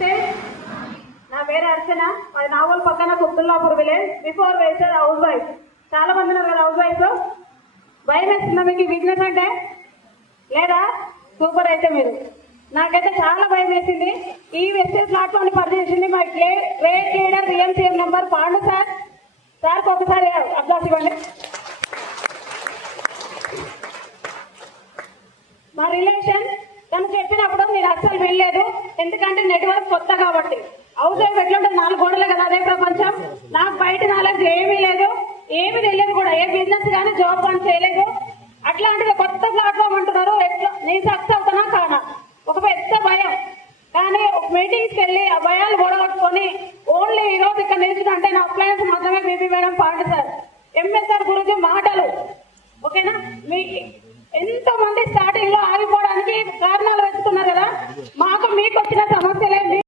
నమస్తే, నా పేరు అర్చన. అది నాగోల్ పక్కన కుబ్దుల్లాపూర్ విలేజ్. బిఫోర్ వేసారు హౌస్ వైఫ్. చాలా మంది ఉన్నారు కదా హౌస్ వైఫ్. భయం వేస్తుందా మీకు ఈ బిజినెస్ అంటే? లేదా? సూపర్. అయితే మీరు, నాకైతే చాలా భయం వేసింది. ఈ వెస్టేజ్ ప్లాట్ఫామ్ ని పరిచయించింది మా great leader రిఎంసీఎం member Pandu sir. సార్కి ఒకసారి అప్లాస్ ఇవ్వండి. మా రిలేషన్ తను చెప్పినప్పుడు నేను అస్సలు వెళ్ళలేదు, ఎందుకంటే నెట్వర్క్ కొత్త కాబట్టి. హౌస్ వైఫ్ ఎట్లుంటుంది, 4 గోడలే కదా, అదే ప్రపంచం. నాకు బయట నాలెడ్జ్ ఏమీ లేదు, ఏమీ తెలియదు కూడా. ఏ బిజినెస్ కానీ జాబ్ కానీ చేయలేదు. అట్లాంటిది కొత్త ప్లాట్ఫామ్ అంటున్నారు. ఎట్లా నేను సక్సెస్ అవుతానా కానా, ఒక పెద్ద భయం. కానీ మీటింగ్స్కి వెళ్ళి ఆ భయాలు గొడగొట్టుకొని ఓన్లీ ఈ రోజు ఇక్కడ నిలిచిందంటే నా అప్లయన్స్ మాత్రమే బీబీ మేడం పాండు సార్.